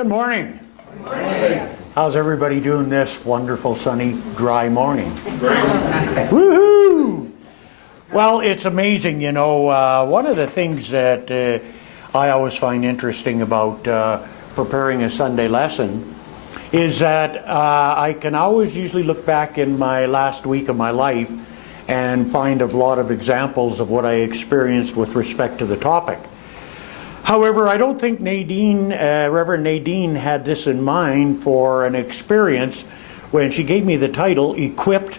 Good morning. Good morning. How's everybody doing this wonderful, sunny, dry morning? Woohoo! Well, it's amazing, you know. One of the things that I always find interesting about preparing a Sunday lesson is that I can always usually look back in my last week of my life and find a lot of examples of what I experienced with respect to the topic. However, I don't think Reverend Nadene had this in mind for an experience when she gave me the title, Equipped,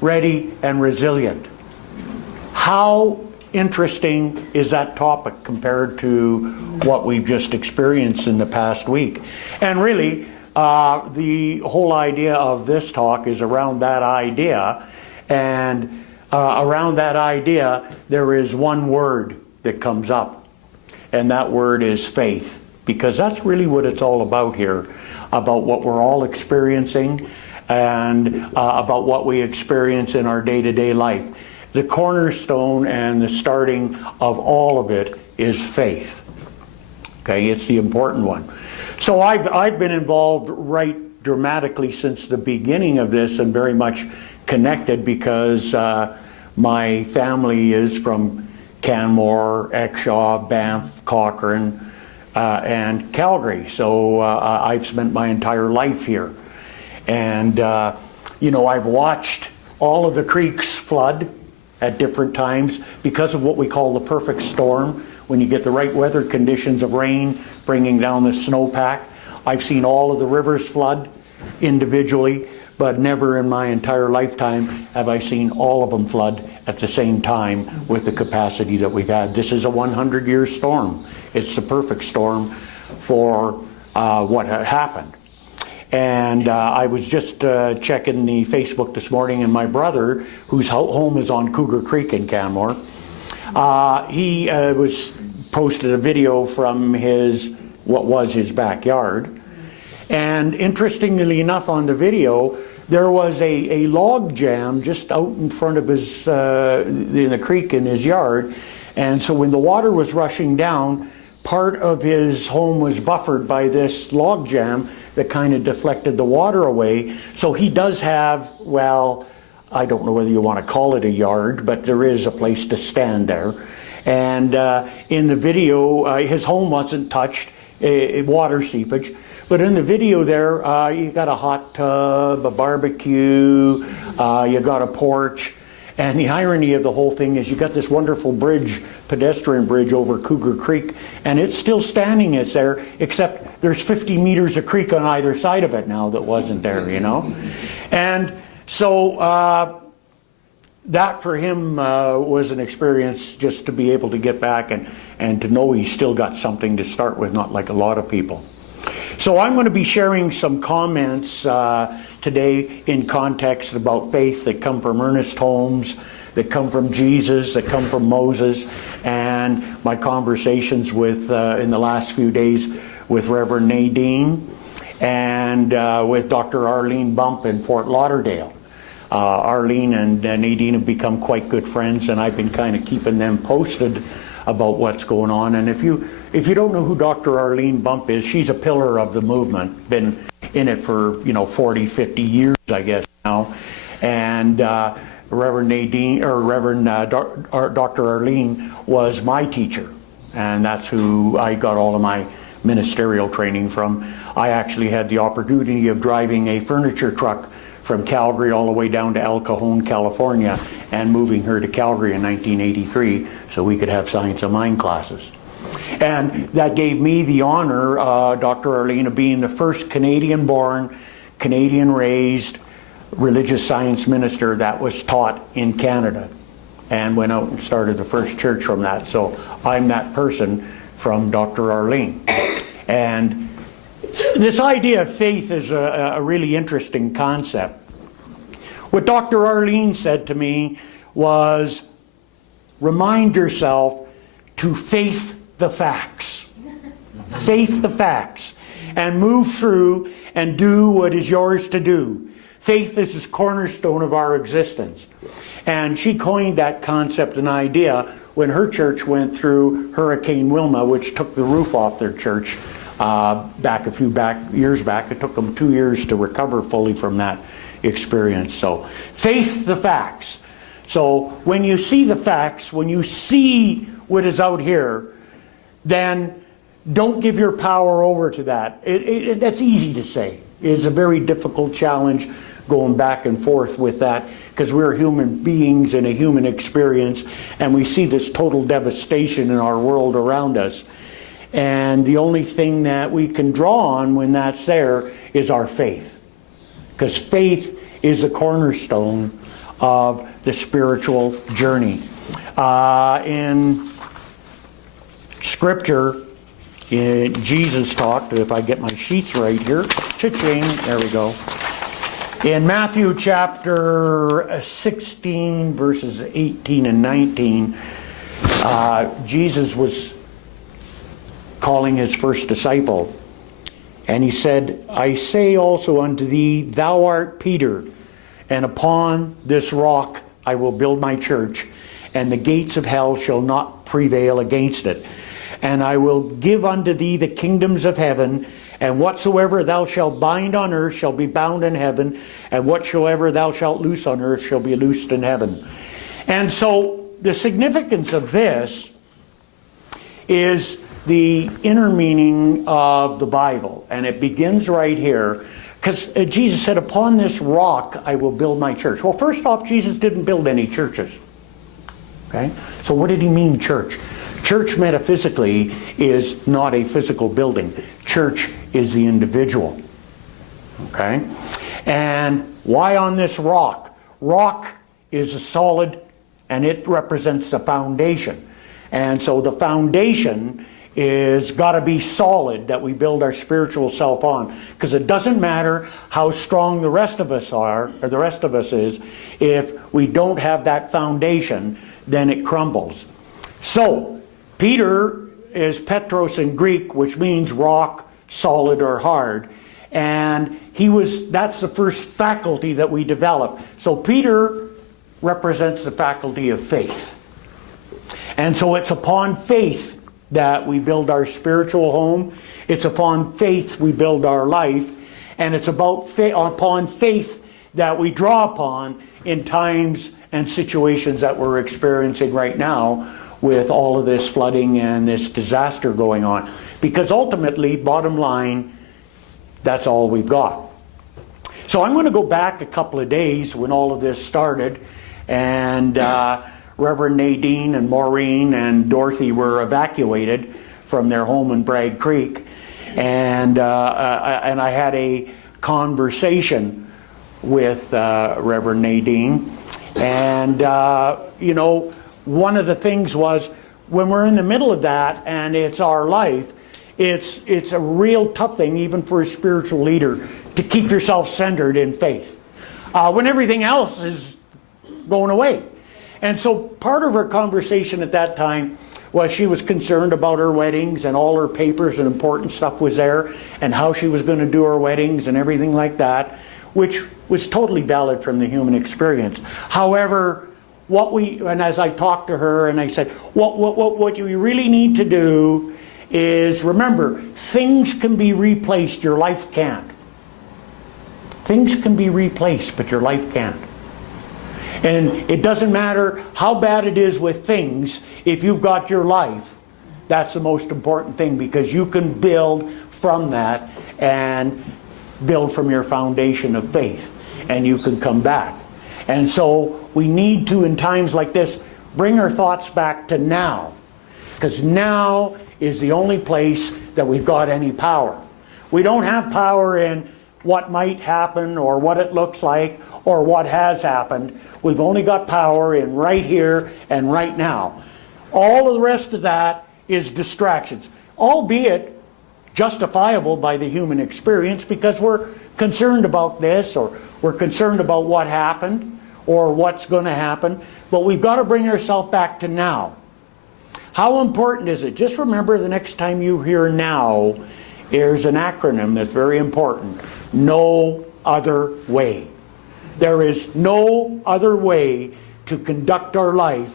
Ready, and Resilient. How interesting is that topic compared to what we've just experienced in the past week? And really, the whole idea of this talk is around that idea. And around that idea, there is one word that comes up. And that word is faith, because that's really what it's all about here, about what we're all experiencing and about what we experience in our day-to-day life. The cornerstone and the starting of all of it is faith. Okay, it's the important one. So I've been involved right dramatically since the beginning of this and very much connected because my family is from Canmore, Exshaw, Banff, Cochrane, and Calgary. So I've spent my entire life here. And, you know, I've watched all of the creeks flood at different times because of what we call the perfect storm, when you get the right weather conditions of rain bringing down the snowpack. I've seen all of the rivers flood individually, but never in my entire lifetime have I seen all of them flood at the same time with the capacity that we've had. This is a 100-year storm. It's the perfect storm for what had happened. And I was just checking the Facebook this morning, and my brother, whose home is on Cougar Creek in Canmore, he was posted a video from what was his backyard. And interestingly enough, on the video, there was a log jam just out in front of his, in the creek in his yard. And so when the water was rushing down, part of his home was buffered by this log jam that kind of deflected the water away. So he does have, well, I don't know whether you want to call it a yard, but there is a place to stand there. And in the video, his home wasn't touched, water seepage. But in the video there, you got a hot tub, a barbecue, you got a porch. And the irony of the whole thing is you got this wonderful bridge, pedestrian bridge over Cougar Creek, and it's still standing, it's there, except there's 50 meters of creek on either side of it now that wasn't there, you know? And so that for him was an experience just to be able to get back and to know he's still got something to start with, not like a lot of people. So I'm going to be sharing some comments today in context about faith that come from Ernest Holmes, that come from Jesus, that come from Moses, and my conversations with in the last few days with Reverend Nadene and with Dr. Arlene Bump in Fort Lauderdale. Arlene and Nadene have become quite good friends, and I've been kind of keeping them posted about what's going on. And if you don't know who Dr. Arlene Bump is, she's a pillar of the movement, been in it for 40, 50 years, I guess now. And Reverend Nadene, or Reverend Dr. Arlene was my teacher, and that's who I got all of my ministerial training from. I actually had the opportunity of driving a furniture truck from Calgary all the way down to El Cajon, California, and moving her to Calgary in 1983 so we could have Science of Mind classes. And that gave me the honor, Dr. Arlene, of being the first Canadian-born, Canadian-raised religious science minister that was taught in Canada, and went out and started the first church from that. So I'm that person from Dr. Arlene. And this idea of faith is a really interesting concept. What Dr. Arlene said to me was, remind yourself to faith the facts. Faith the facts. And move through and do what is yours to do. Faith is the cornerstone of our existence. And she coined that concept and idea when her church went through Hurricane Wilma, which took the roof off their church years back. It took them 2 years to recover fully from that experience. So faith the facts. So when you see the facts, when you see what is out here, then don't give your power over to that. That's easy to say. It's a very difficult challenge going back and forth with that, because we're human beings in a human experience, and we see this total devastation in our world around us. And the only thing that we can draw on when that's there is our faith. Because faith is the cornerstone of the spiritual journey. In Scripture, Jesus talked, if I get my sheets right here, cha-ching, there we go. In Matthew chapter 16, verses 18 and 19, Jesus was calling his first disciple. And he said, I say also unto thee, thou art Peter, and upon this rock I will build my church, and the gates of hell shall not prevail against it. And I will give unto thee the kingdoms of heaven, and whatsoever thou shalt bind on earth shall be bound in heaven, and whatsoever thou shalt loose on earth shall be loosed in heaven. And so the significance of this is the inner meaning of the Bible. And it begins right here, because Jesus said, upon this rock I will build my church. Well, first off, Jesus didn't build any churches. Okay? So what did he mean, church? Church metaphysically is not a physical building. Church is the individual. Okay? And why on this rock? Rock is a solid, and it represents the foundation. And so the foundation is got to be solid, that we build our spiritual self on. Because it doesn't matter how strong the rest of us are, or the rest of us is, if we don't have that foundation, then it crumbles. So, Peter is Petros in Greek, which means rock, solid, or hard. And that's the first faculty that we develop. So Peter represents the faculty of faith. And so it's upon faith that we build our spiritual home. It's upon faith we build our life. And it's upon faith that we draw upon in times and situations that we're experiencing right now, with all of this flooding and this disaster going on. Because ultimately, bottom line, that's all we've got. So I'm going to go back a couple of days when all of this started, and Reverend Nadene and Maureen and Dorothy were evacuated from their home in Bragg Creek. And I had a conversation with Reverend Nadene. And, one of the things was, when we're in the middle of that and it's our life, it's a real tough thing, even for a spiritual leader, to keep yourself centered in faith when everything else is going away. And so part of her conversation at that time was she was concerned about her weddings, and all her papers and important stuff was there, and how she was going to do her weddings and everything like that, which was totally valid from the human experience. However, and as I talked to her, and I said, what you really need to do is remember, things can be replaced, your life can't. Things can be replaced, but your life can't. And it doesn't matter how bad it is with things, if you've got your life, that's the most important thing, because you can build from that and build from your foundation of faith, and you can come back. And so we need to, in times like this, bring our thoughts back to now, because now is the only place that we've got any power. We don't have power in what might happen, or what it looks like, or what has happened. We've only got power in right here and right now. All of the rest of that is distractions, albeit justifiable by the human experience, because we're concerned about this, or we're concerned about what happened, or what's going to happen. But we've got to bring ourselves back to now. How important is it? Just remember, the next time you hear now, there's an acronym that's very important. No other way. There is no other way to conduct our life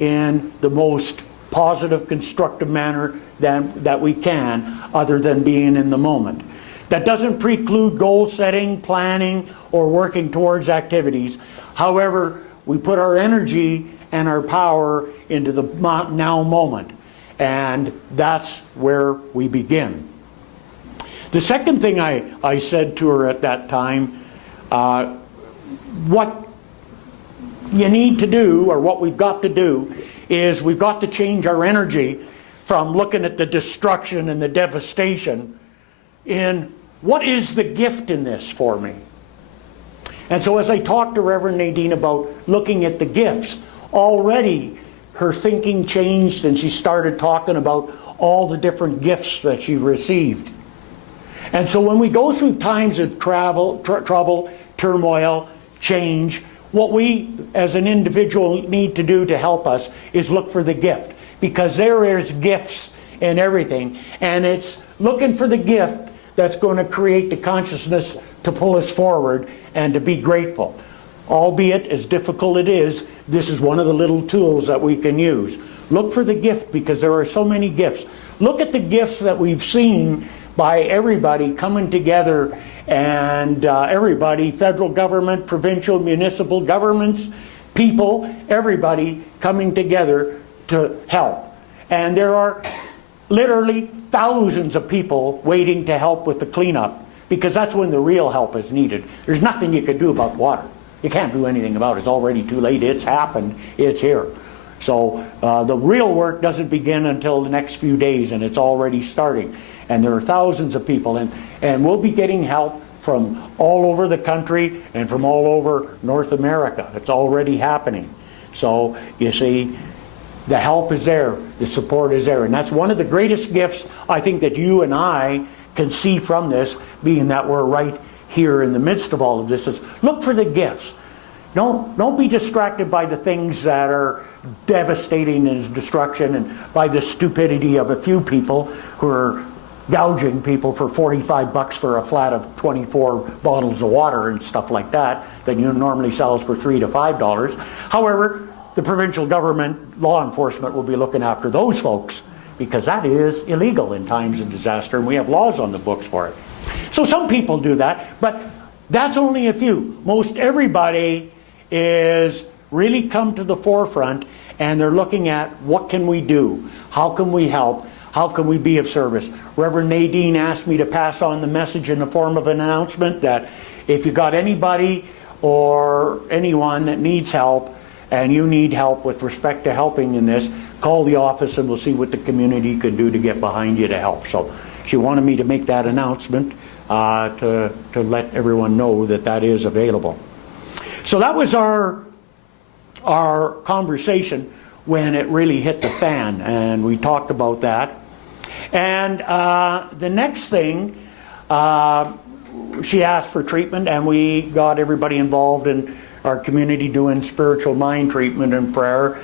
in the most positive, constructive manner that we can, other than being in the moment. That doesn't preclude goal setting, planning, or working towards activities. However, we put our energy and our power into the now moment, and that's where we begin. The second thing I said to her at that time, what you need to do, or what we've got to do, is we've got to change our energy from looking at the destruction and the devastation in what is the gift in this for me. And so as I talked to Reverend Nadene about looking at the gifts, already her thinking changed and she started talking about all the different gifts that she received. And so when we go through times of trouble, turmoil, change, what we as an individual need to do to help us is look for the gift. Because there is gifts in everything. And it's looking for the gift that's going to create the consciousness to pull us forward and to be grateful. Albeit, as difficult it is, this is one of the little tools that we can use. Look for the gift, because there are so many gifts. Look at the gifts that we've seen by everybody coming together, and everybody, federal government, provincial, municipal governments, people, everybody coming together to help. And there are literally thousands of people waiting to help with the cleanup, because that's when the real help is needed. There's nothing you can do about water. You can't do anything about it. It's already too late. It's happened. It's here. So the real work doesn't begin until the next few days, and it's already starting. And there are thousands of people, and we'll be getting help from all over the country and from all over North America. It's already happening. So you see, the help is there, the support is there, and that's one of the greatest gifts I think that you and I can see from this, being that we're right here in the midst of all of this, is look for the gifts. Don't be distracted by the things that are devastating as destruction, and by the stupidity of a few people who are gouging people for 45 bucks for a flat of 24 bottles of water and stuff like that you normally sells for $3 to $5. However, the provincial government, law enforcement, will be looking after those folks, because that is illegal in times of disaster, and we have laws on the books for it. So some people do that, but that's only a few. Most everybody is really come to the forefront, and they're looking at what can we do? How can we help? How can we be of service? Reverend Nadene asked me to pass on the message in the form of an announcement that if you got anybody or anyone that needs help, and you need help with respect to helping in this, call the office and we'll see what the community can do to get behind you to help. So she wanted me to make that announcement to let everyone know that that is available. So that was our conversation when it really hit the fan, and we talked about that. And the next thing, she asked for treatment, and we got everybody involved in our community doing spiritual mind treatment and prayer.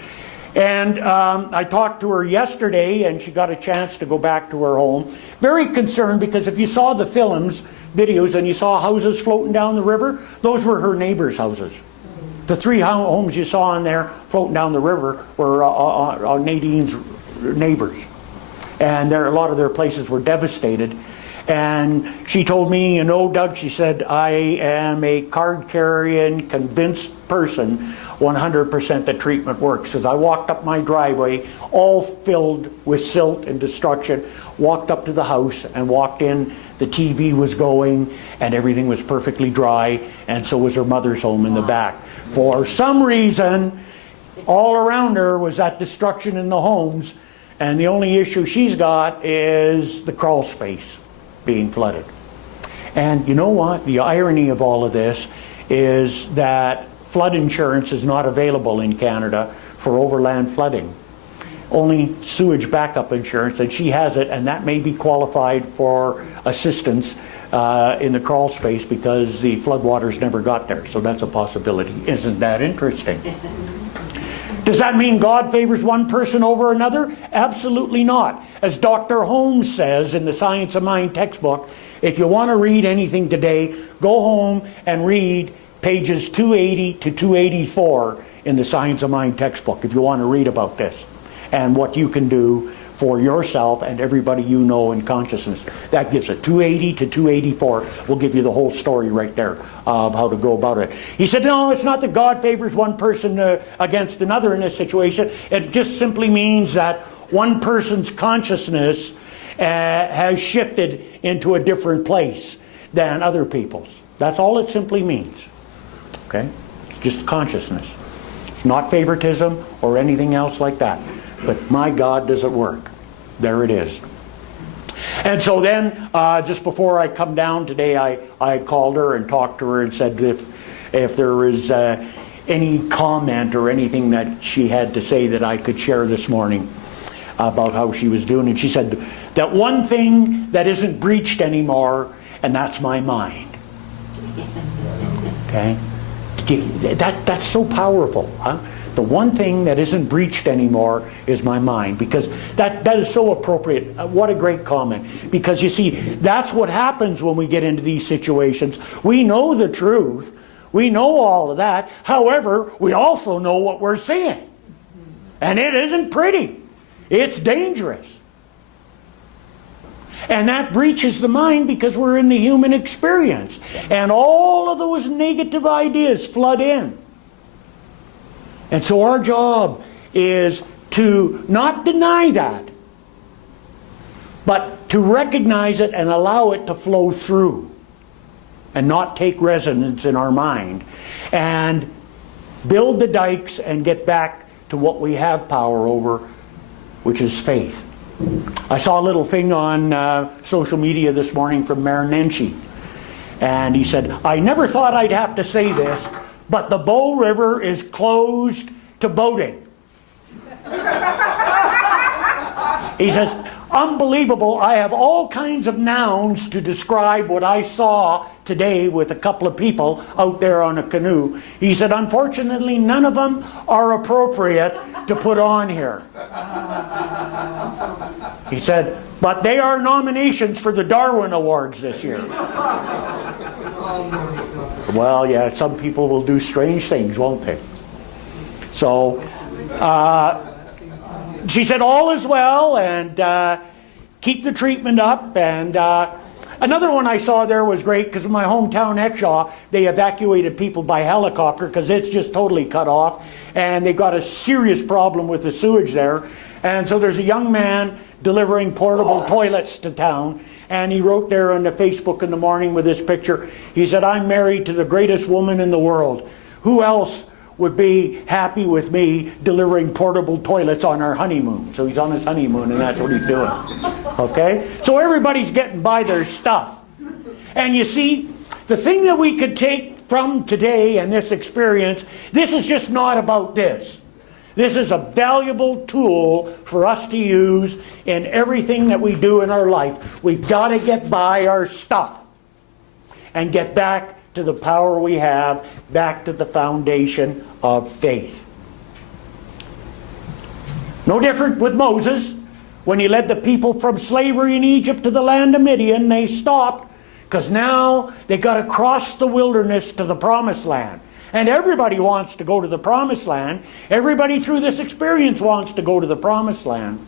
And I talked to her yesterday, and she got a chance to go back to her home. Very concerned, because if you saw the videos, and you saw houses floating down the river, those were her neighbors' houses. The 3 homes you saw in there floating down the river were Nadine's neighbors. And a lot of their places were devastated. And she told me, you know, Doug, she said, I am a card-carrying, convinced person 100% that treatment works. As I walked up my driveway, all filled with silt and destruction, walked up to the house and walked in, the TV was going, and everything was perfectly dry, and so was her mother's home in the back. For some reason, all around her was that destruction in the homes, and the only issue she's got is the crawl space being flooded. And you know what? The irony of all of this is that flood insurance is not available in Canada for overland flooding. Only sewage backup insurance, and she has it, and that may be qualified for assistance in the crawl space because the floodwaters never got there. So that's a possibility. Isn't that interesting? Does that mean God favors one person over another? Absolutely not. As Dr. Holmes says in the Science of Mind textbook, if you want to read anything today, go home and read pages 280 to 284 in the Science of Mind textbook if you want to read about this. and what you can do for yourself and everybody you know in consciousness. That gives it 280 to 284. We'll give you the whole story right there of how to go about it. He said, no, it's not that God favors one person against another in this situation. It just simply means that one person's consciousness has shifted into a different place than other people's. That's all it simply means. Okay? It's just consciousness. It's not favoritism or anything else like that. But my God, does it work. There it is. And so then, just before I come down today, I called her and talked to her and said if there was any comment or anything that she had to say that I could share this morning about how she was doing. And she said that one thing that isn't breached anymore, and that's my mind. Okay? That's so powerful, huh? The one thing that isn't breached anymore is my mind, because that is so appropriate. What a great comment. Because you see, that's what happens when we get into these situations. We know the truth. We know all of that. However, we also know what we're seeing. And it isn't pretty. It's dangerous. And that breaches the mind because we're in the human experience. And all of those negative ideas flood in. And so our job is to not deny that, but to recognize it and allow it to flow through and not take resonance in our mind, and build the dikes and get back to what we have power over, which is faith. I saw a little thing on social media this morning from Mayor Nenshi, and he said, I never thought I'd have to say this, but the Bow River is closed to boating. He says, unbelievable. I have all kinds of nouns to describe what I saw today with a couple of people out there on a canoe. He said, unfortunately, none of them are appropriate to put on here. He said, but they are nominations for the Darwin Awards this year. Well, yeah, some people will do strange things, won't they? So, she said, all is well, and keep the treatment up. And another one I saw there was great, because in my hometown, Exshaw, they evacuated people by helicopter because it's just totally cut off. And they got a serious problem with the sewage there. And so there's a young man delivering portable toilets to town. And he wrote there on the Facebook in the morning with this picture. He said, I'm married to the greatest woman in the world. Who else would be happy with me delivering portable toilets on our honeymoon? So he's on his honeymoon, and that's what he's doing. Okay? So everybody's getting by their stuff. And you see, the thing that we could take from today and this experience, this is just not about this. This is a valuable tool for us to use in everything that we do in our life. We've got to get by our stuff and get back to the power we have, back to the foundation of faith. No different with Moses. When he led the people from slavery in Egypt to the land of Midian, they stopped because now they got to cross the wilderness to the promised land. And everybody wants to go to the promised land. Everybody through this experience wants to go to the promised land.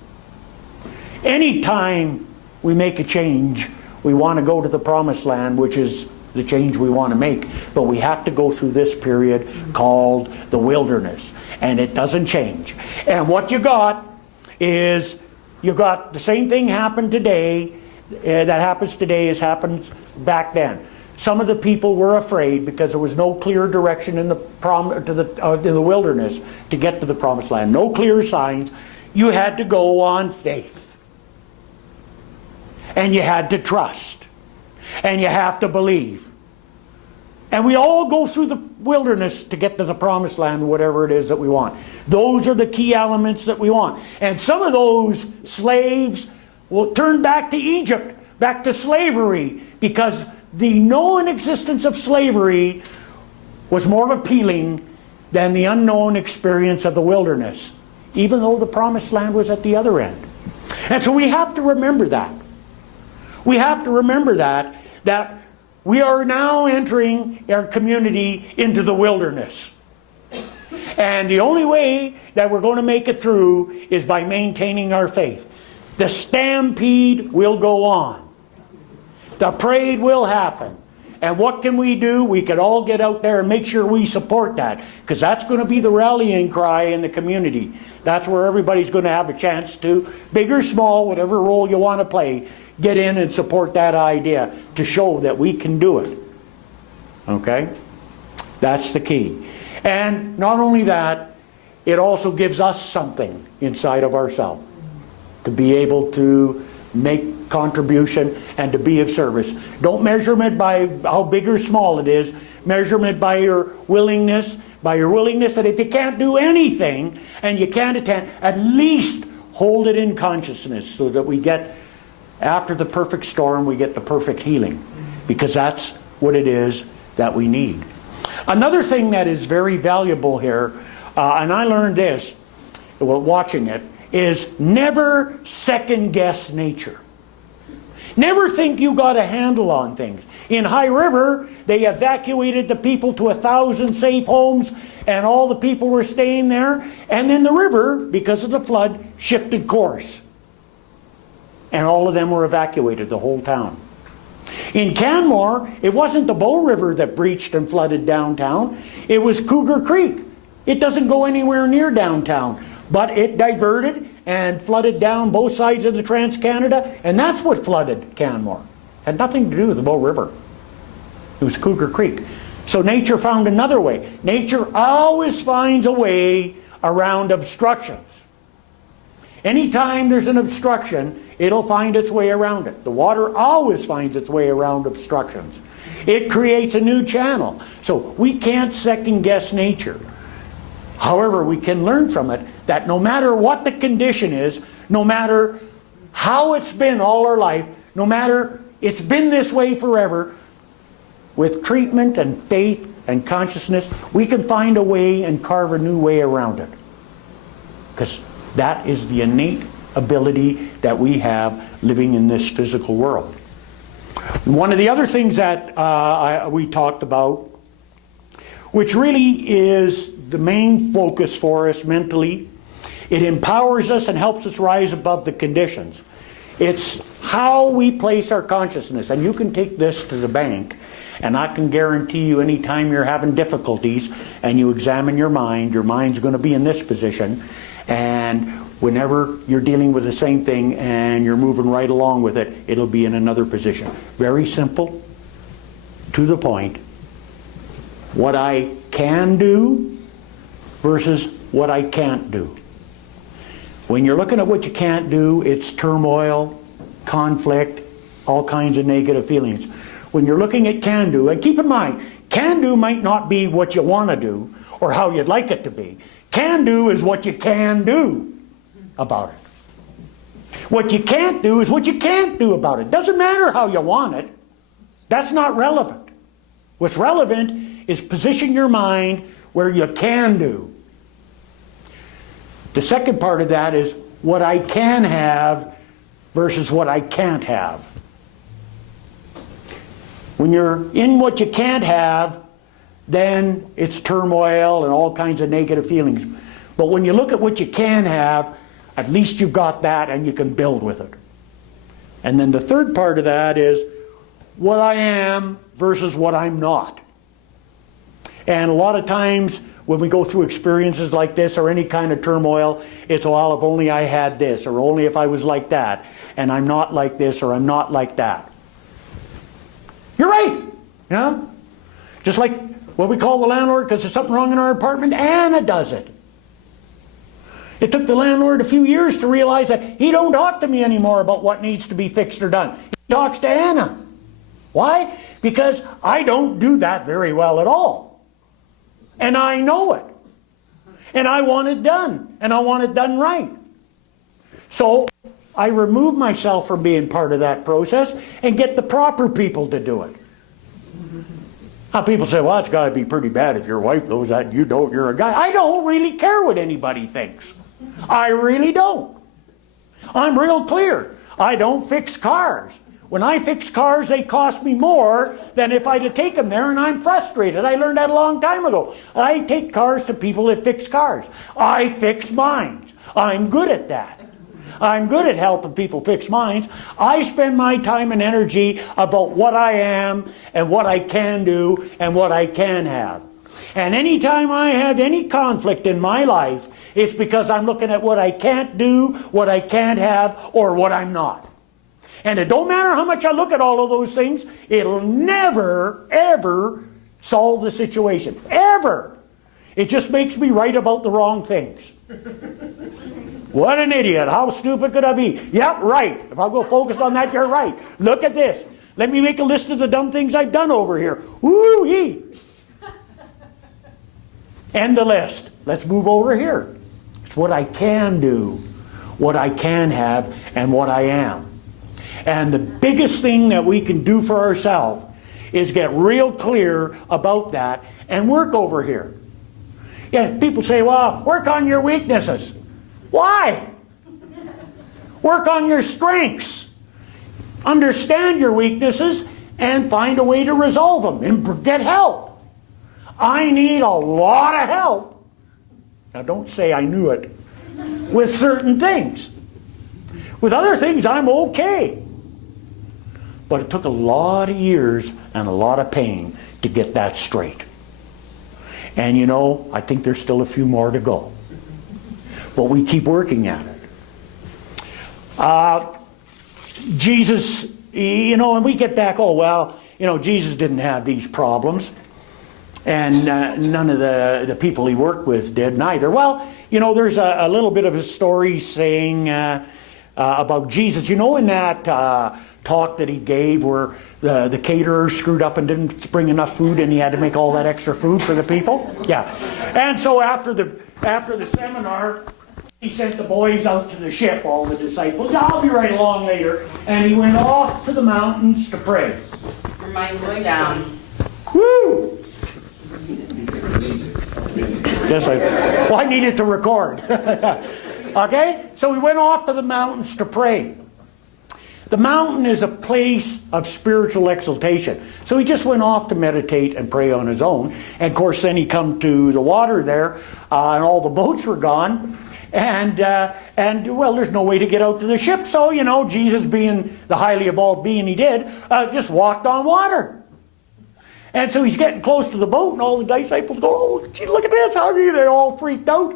Anytime we make a change, we want to go to the promised land, which is the change we want to make. But we have to go through this period called the wilderness. And it doesn't change. And what you got is, you got the same thing happened today that happens today as happened back then. Some of the people were afraid because there was no clear direction in the wilderness to get to the promised land. No clear signs. You had to go on faith. And you had to trust. And you have to believe. And we all go through the wilderness to get to the promised land, whatever it is that we want. Those are the key elements that we want. And some of those slaves will turn back to Egypt, back to slavery, because the known existence of slavery was more appealing than the unknown experience of the wilderness, even though the promised land was at the other end. And so we have to remember that. We have to remember that we are now entering our community into the wilderness. And the only way that we're going to make it through is by maintaining our faith. The stampede will go on. The parade will happen. And what can we do? We can all get out there and make sure we support that. Because that's going to be the rallying cry in the community. That's where everybody's going to have a chance to, big or small, whatever role you want to play, get in and support that idea to show that we can do it. Okay? That's the key. And not only that, it also gives us something inside of ourselves to be able to make contribution and to be of service. Don't measure it by how big or small it is. Measure it by your willingness. By your willingness that if you can't do anything and you can't attend, at least hold it in consciousness so that we get, after the perfect storm, we get the perfect healing. Because that's what it is that we need. Another thing that is very valuable here, and I learned this while watching it, is never second guess nature. Never think you got a handle on things. In High River, they evacuated the people to 1,000 safe homes, and all the people were staying there. And then the river, because of the flood, shifted course. And all of them were evacuated, the whole town. In Canmore, it wasn't the Bow River that breached and flooded downtown. It was Cougar Creek. It doesn't go anywhere near downtown. But it diverted and flooded down both sides of the Trans-Canada, and that's what flooded Canmore. Had nothing to do with the Bow River. It was Cougar Creek. So nature found another way. Nature always finds a way around obstructions. Anytime there's an obstruction, it'll find its way around it. The water always finds its way around obstructions. It creates a new channel. So we can't second guess nature. However, we can learn from it that no matter what the condition is, no matter how it's been all our life, no matter it's been this way forever, with treatment and faith and consciousness, we can find a way and carve a new way around it. Because that is the innate ability that we have living in this physical world. One of the other things that we talked about, which really is the main focus for us mentally, it empowers us and helps us rise above the conditions. It's how we place our consciousness. And you can take this to the bank, and I can guarantee you anytime you're having difficulties and you examine your mind's going to be in this position. And whenever you're dealing with the same thing and you're moving right along with it, it'll be in another position. Very simple, to the point. What I can do versus what I can't do. When you're looking at what you can't do, it's turmoil, conflict, all kinds of negative feelings. When you're looking at can do, and keep in mind, can do might not be what you want to do or how you'd like it to be. Can do is what you can do about it. What you can't do is what you can't do about it. Doesn't matter how you want it. That's not relevant. What's relevant is position your mind where you can do. The second part of that is what I can have versus what I can't have. When you're in what you can't have, then it's turmoil and all kinds of negative feelings. But when you look at what you can have, at least you've got that and you can build with it. And then the third part of that is what I am versus what I'm not. And a lot of times when we go through experiences like this or any kind of turmoil, it's, well, if only I had this, or only if I was like that, and I'm not like this, or I'm not like that. You're right, you know? Just like when we call the landlord because there's something wrong in our apartment, Anna does it. It took the landlord a few years to realize that he don't talk to me anymore about what needs to be fixed or done. He talks to Anna. Why? Because I don't do that very well at all. And I know it. And I want it done. And I want it done right. So I remove myself from being part of that process and get the proper people to do it. Now people say, well, it's got to be pretty bad if your wife knows that and you don't, you're a guy. I don't really care what anybody thinks. I really don't. I'm real clear. I don't fix cars. when I fix cars, they cost me more than if I'd have taken them there, and I'm frustrated. I learned that a long time ago. I take cars to people that fix cars. I fix minds. I'm good at that. I'm good at helping people fix minds. I spend my time and energy about what I am and what I can do and what I can have. And anytime I have any conflict in my life, it's because I'm looking at what I can't do, what I can't have, or what I'm not. And it don't matter how much I look at all of those things, it'll never, ever solve the situation. Ever. It just makes me right about the wrong things. What an idiot. How stupid could I be? Yep, right. If I'll go focused on that, you're right. Look at this. Let me make a list of the dumb things I've done over here. Woo-hee. End the list. Let's move over here. It's what I can do, what I can have, and what I am. And the biggest thing that we can do for ourselves is get real clear about that and work over here. Yeah, people say, well, work on your weaknesses. Why? Work on your strengths. Understand your weaknesses and find a way to resolve them and get help. I need a lot of help. Now don't say I knew it. With certain things. With other things I'm okay. But it took a lot of years and a lot of pain to get that straight. And you know, I think there's still a few more to go. But we keep working at it. Jesus, you know, and we get back, oh, well, you know, Jesus didn't have these problems. And none of the people he worked with did neither. Well, you know, there's a little bit of a story saying about Jesus. You know, in that talk that he gave where the caterer screwed up and didn't bring enough food and he had to make all that extra food for the people? Yeah. And so after the seminar, he sent the boys out to the ship, all the disciples. I'll be right along later. And he went off to the mountains to pray. Remind us down. Woo! Yes, I needed to record. Okay? So he went off to the mountains to pray. The mountain is a place of spiritual exaltation. So he just went off to meditate and pray on his own. And of course, then he come to the water there, and all the boats were gone. And well, there's no way to get out to the ship. So, you know, Jesus, being the highly evolved being he did, just walked on water. And so he's getting close to the boat, and all the disciples go, oh, gee, look at this. How are you? They're all freaked out.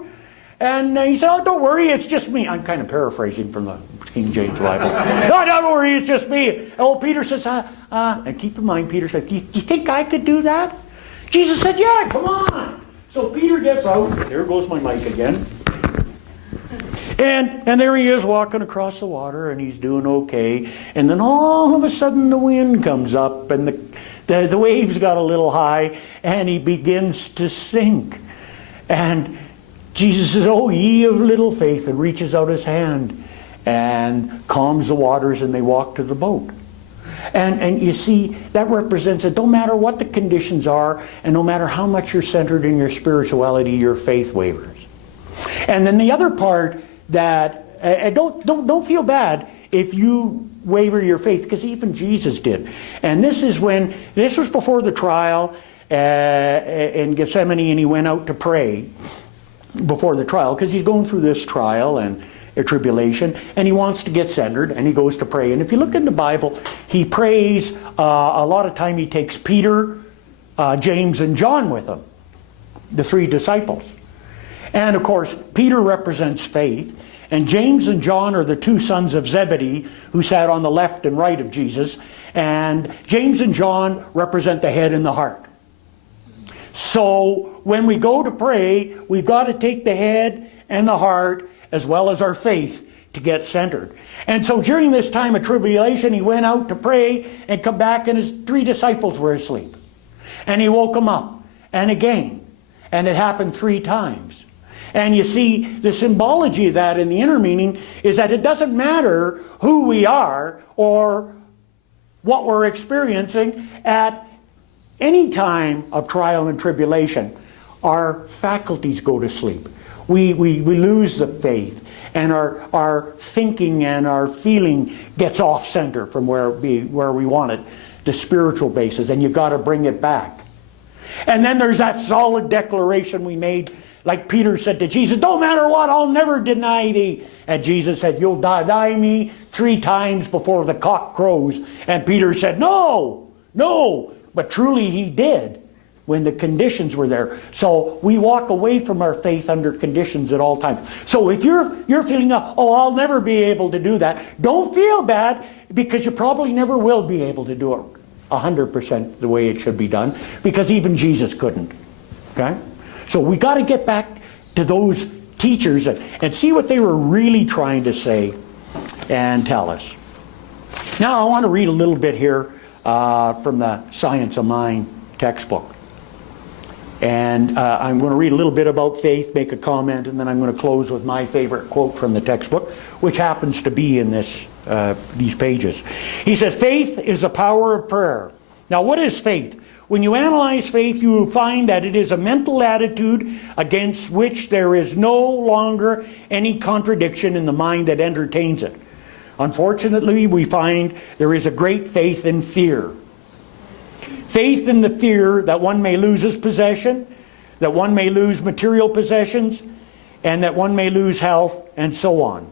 And he said, oh, don't worry, it's just me. I'm kind of paraphrasing from the King James Bible. No, don't worry, it's just me. Oh, Peter says, and keep in mind, Peter said, do you think I could do that? Jesus said, yeah, come on. So Peter gets out. There goes my mic again. And there he is walking across the water, and he's doing okay. And then all of a sudden the wind comes up, and the waves got a little high, and he begins to sink. And Jesus says, oh, ye of little faith, and reaches out his hand and calms the waters, and they walk to the boat. And you see, that represents that no matter what the conditions are, and no matter how much you're centered in your spirituality, your faith wavers. And then the other part that, don't feel bad if you waver your faith, because even Jesus did. And this was before the trial in Gethsemane, and he went out to pray before the trial, because he's going through this trial and a tribulation, and he wants to get centered, and he goes to pray. And if you look in the Bible, he prays, a lot of time he takes Peter, James, and John with him, the three disciples. And of course, Peter represents faith, and James and John are the two sons of Zebedee who sat on the left and right of Jesus, and James and John represent the head and the heart. So when we go to pray, we've got to take the head and the heart as well as our faith to get centered. And so during this time of tribulation, he went out to pray and come back, and his three disciples were asleep. And he woke them up, and again. And it happened 3 times. And you see, the symbology of that in the inner meaning is that it doesn't matter who we are or what we're experiencing at any time of trial and tribulation. our faculties go to sleep. We lose the faith, and our thinking and our feeling gets off center from where we want it, the spiritual basis, and you got to bring it back. And then there's that solid declaration we made, like Peter said to Jesus, "No matter what, I'll never deny thee." And Jesus said, "You'll deny me 3 times before the cock crows." And Peter said, "No, no." But truly he did, when the conditions were there. So we walk away from our faith under conditions at all times. So if you're feeling, "Oh, I'll never be able to do that," don't feel bad, because you probably never will be able to do it 100% the way it should be done, because even Jesus couldn't. Okay? So we got to get back to those teachers and see what they were really trying to say and tell us. Now I want to read a little bit here from the Science of Mind textbook. And I'm going to read a little bit about faith, make a comment, and then I'm going to close with my favorite quote from the textbook, which happens to be in these pages. He said, "Faith is the power of prayer." Now, what is faith? When you analyze faith, you will find that it is a mental attitude against which there is no longer any contradiction in the mind that entertains it. Unfortunately, we find there is a great faith in fear. Faith in the fear that one may lose his possession, that one may lose material possessions, and that one may lose health, and so on.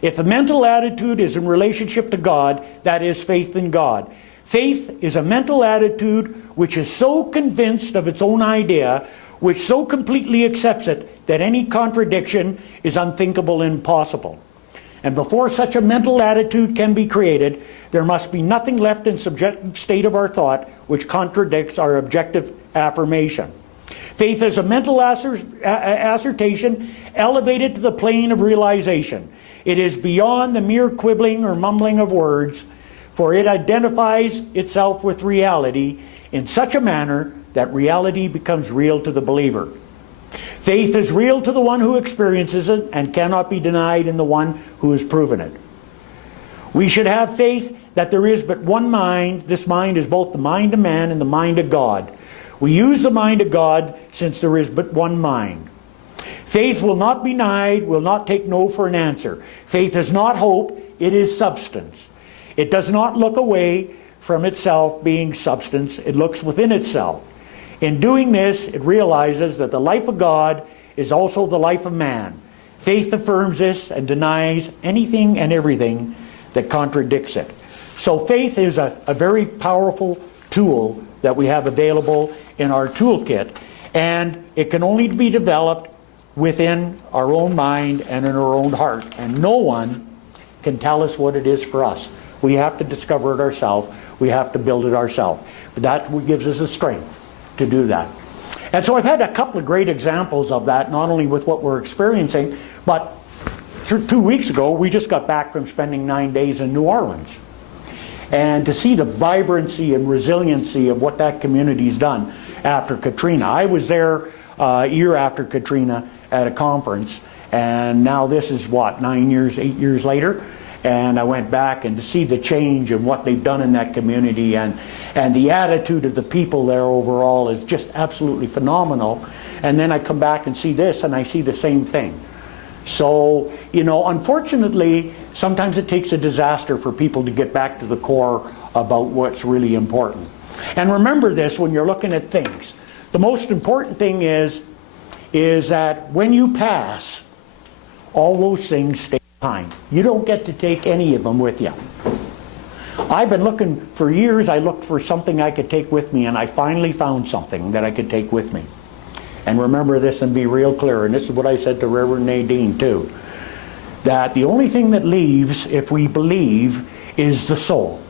If the mental attitude is in relationship to God, that is faith in God. Faith is a mental attitude which is so convinced of its own idea, which so completely accepts it, that any contradiction is unthinkable and impossible. And before such a mental attitude can be created, there must be nothing left in subjective state of our thought which contradicts our objective affirmation. Faith is a mental assertion elevated to the plane of realization. It is beyond the mere quibbling or mumbling of words, for it identifies itself with reality in such a manner that reality becomes real to the believer. Faith is real to the one who experiences it and cannot be denied in the one who has proven it. We should have faith that there is but one mind. This mind is both the mind of man and the mind of God. We use the mind of God since there is but one mind. Faith will not be denied, will not take no for an answer. Faith is not hope, it is substance. It does not look away from itself being substance, it looks within itself. In doing this, it realizes that the life of God is also the life of man. Faith affirms this and denies anything and everything that contradicts it. So faith is a very powerful tool that we have available in our toolkit, and it can only be developed within our own mind and in our own heart, and no one can tell us what it is for us. We have to discover it ourselves. We have to build it ourselves. But that's what gives us the strength to do that. And so I've had a couple of great examples of that, not only with what we're experiencing, but 2 weeks ago, we just got back from spending 9 days in New Orleans. And to see the vibrancy and resiliency of what that community's done after Katrina. I was there a year after Katrina at a conference, and now this is what, 8 years later? And I went back, and to see the change and what they've done in that community, and the attitude of the people there overall is just absolutely phenomenal. And then I come back and see this, and I see the same thing. So, you know, unfortunately, sometimes it takes a disaster for people to get back to the core about what's really important. And remember this when you're looking at things. The most important thing is that when you pass, all those things stay behind. You don't get to take any of them with you. I've been looking for years. I looked for something I could take with me, and I finally found something that I could take with me. And remember this and be real clear, and this is what I said to Reverend Nadene too, that the only thing that leaves, if we believe, is the soul.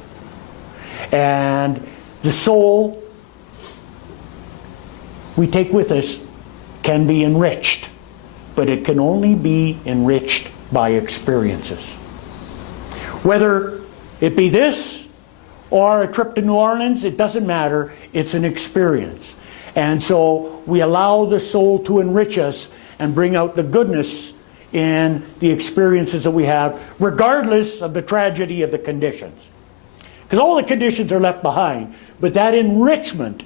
And the soul we take with us can be enriched, but it can only be enriched by experiences. Whether it be this or a trip to New Orleans, it doesn't matter, it's an experience. And so we allow the soul to enrich us and bring out the goodness in the experiences that we have, regardless of the tragedy of the conditions. Because all the conditions are left behind, but that enrichment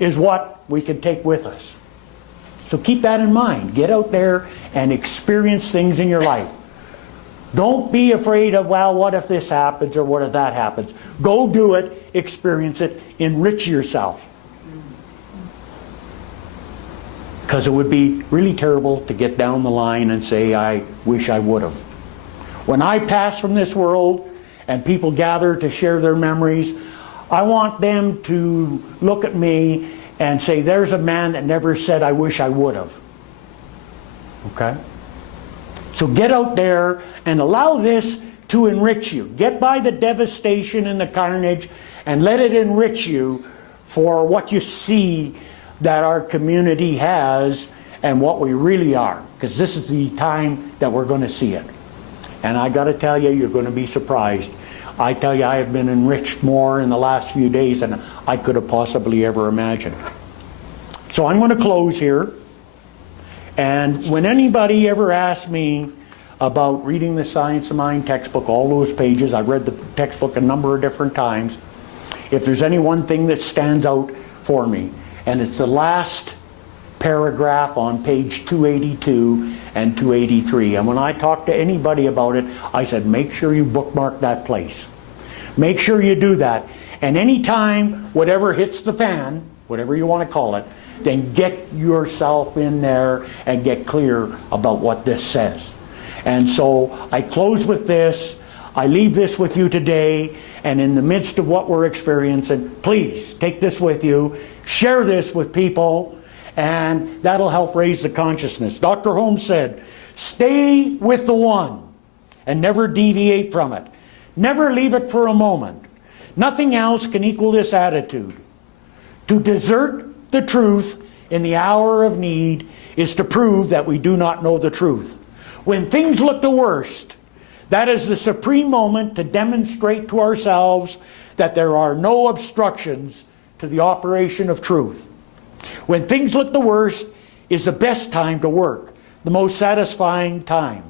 is what we can take with us. So keep that in mind. Get out there and experience things in your life. Don't be afraid of, well, what if this happens or what if that happens? Go do it, experience it, enrich yourself. Because it would be really terrible to get down the line and say, I wish I would have. When I pass from this world and people gather to share their memories, I want them to look at me and say, there's a man that never said, I wish I would have. Okay? So get out there and allow this to enrich you. Get by the devastation and the carnage and let it enrich you for what you see that our community has and what we really are. Because this is the time that we're going to see it. And I got to tell you, you're going to be surprised. I tell you, I have been enriched more in the last few days than I could have possibly ever imagined. So I'm going to close here. And when anybody ever asks me about reading the Science of Mind textbook, all those pages, I've read the textbook a number of different times. If there's any one thing that stands out for me, and it's the last paragraph on page 282 and 283. And when I talk to anybody about it, I said, make sure you bookmark that place. Make sure you do that. And anytime whatever hits the fan, whatever you want to call it, then get yourself in there and get clear about what this says. And so I close with this. I leave this with you today, and in the midst of what we're experiencing, please take this with you, share this with people, and that'll help raise the consciousness. Dr. Holmes said, stay with the one and never deviate from it. Never leave it for a moment. Nothing else can equal this attitude. To desert the truth in the hour of need is to prove that we do not know the truth. When things look the worst, that is the supreme moment to demonstrate to ourselves that there are no obstructions to the operation of truth. When things look the worst is the best time to work, the most satisfying time.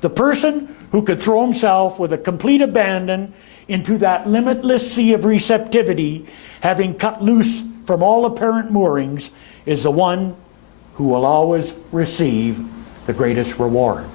The person who could throw himself with a complete abandon into that limitless sea of receptivity, having cut loose from all apparent moorings, is the one who will always receive the greatest reward.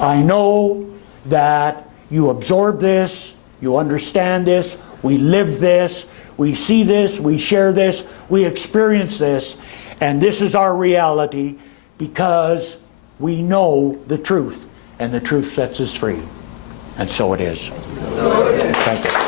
I know that you absorb this, you understand this, we live this, we see this, we share this, we experience this, and this is our reality because we know the truth, and the truth sets us free. And so it is. Thank you.